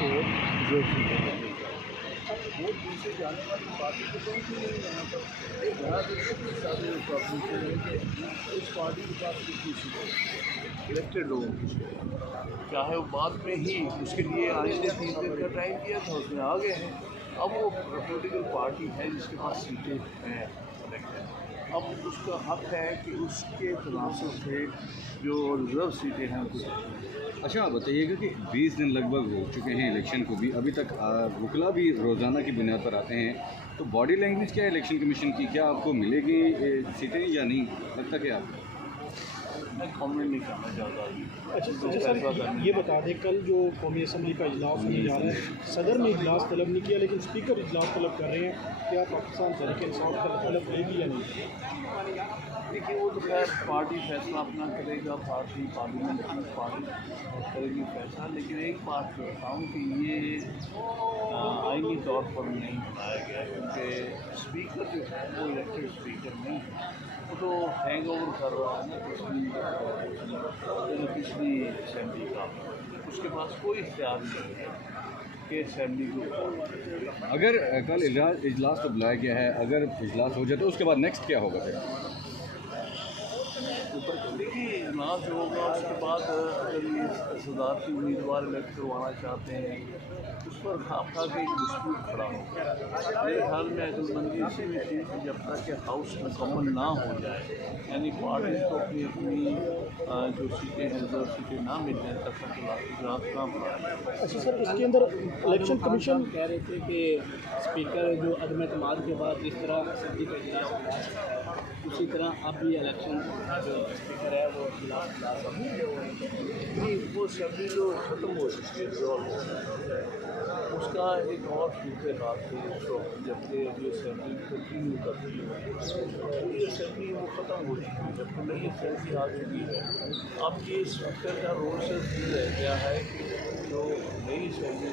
को रिजर्व सीटें करनी चाहिए। वोट पीछे जाने वाली पार्टी तो कौन सी नहीं यहाँ पर एक बड़ा कितनी सारी प्रॉब्लम है कि उस पार्टी के पास कितनी सीटें इलेक्टेड लोगों की सीटें, चाहे वो बाद में ही उसके लिए आइंदे 3 दिन का टाइम दिया था, उसमें आ गए हैं। अब वो पॉलिटिकल पार्टी है जिसके पास सीटें हैं इलेक्टेड, अब उसका हक है कि उसके तनासब से जो रिज़र्व सीटें हैं उनको। अच्छा, आप बताइएगा कि 20 दिन लगभग हो चुके हैं इलेक्शन को भी, अभी तक वकला भी रोज़ाना की बुनियाद पर आते हैं, तो बॉडी लैंग्वेज क्या है इलेक्शन कमीशन की? क्या आपको मिलेगी सीटें या नहीं लगता कि आप? मैं कमेंट नहीं करना चाहता अभी। अच्छा सर, ये बता दें, कल जो कौमी असम्बली का इजलास होने जा रहा है, सदर ने इजलास तलब नहीं किया लेकिन स्पीकर इजलास तलब कर रहे हैं, क्या पाकिस्तान तहरीक इंसाफ का तलब करेगी या नहीं? देखिए, वो तो खैर पार्टी फैसला अपना करेगा, पार्टी पार्लियामेंट की पार्टी करेगी फैसला, लेकिन एक बात बताऊँ कि ये आईनी तौर पर नहीं बनाया गया, क्योंकि स्पीकर जो है वो इलेक्टेड स्पीकर नहीं है, वो तो हैंग ओवर कर रहा है ना पिछली असेंबली का, उसके पास कोई इख्तियार नहीं है कि असेंबली को। अगर कल इजलास तो बुलाया गया है, अगर इजलास हो जाए तो उसके बाद नेक्स्ट क्या होगा फिर? देखिए, इजलास जो होगा उसके बाद अगर ये सदारती उम्मीदवार इलेक्ट करवाना चाहते हैं उस पर खाका के एक डिस्प्यूट खड़ा होगा। मेरे ख्याल में अकलमंदी इसी में थी कि जब तक कि हाउस मुकम्मल ना हो जाए, यानी पार्टी को अपनी अपनी जो सीटें हैं रिजर्व सीटें ना मिल जाए, तब तक इजलास ना बुलाया। अच्छा सर, इसके अंदर इलेक्शन कमीशन कह रहे थे कि स्पीकर जो अदम एतमाद के बाद जिस तरह असेंबली का इजलास बुला सकता है, उसी तरह अब भी इलेक्शन जो स्पीकर है वो इजलास बुला सकते हैं। नहीं, वो असेंबली जो ख़त्म हो चुकी है, रिजॉल्व हो गया, उसका एक और सूखे हाथ थे उसको जबकि जो असेंबली कंटिन्यू करती है, ये असेंबली वो ख़त्म हो चुकी है, जबकि नई असेंबली आ चुकी है। अब ये स्पीकर का रोल सिर्फ ये रह गया है कि जो नई असेंबली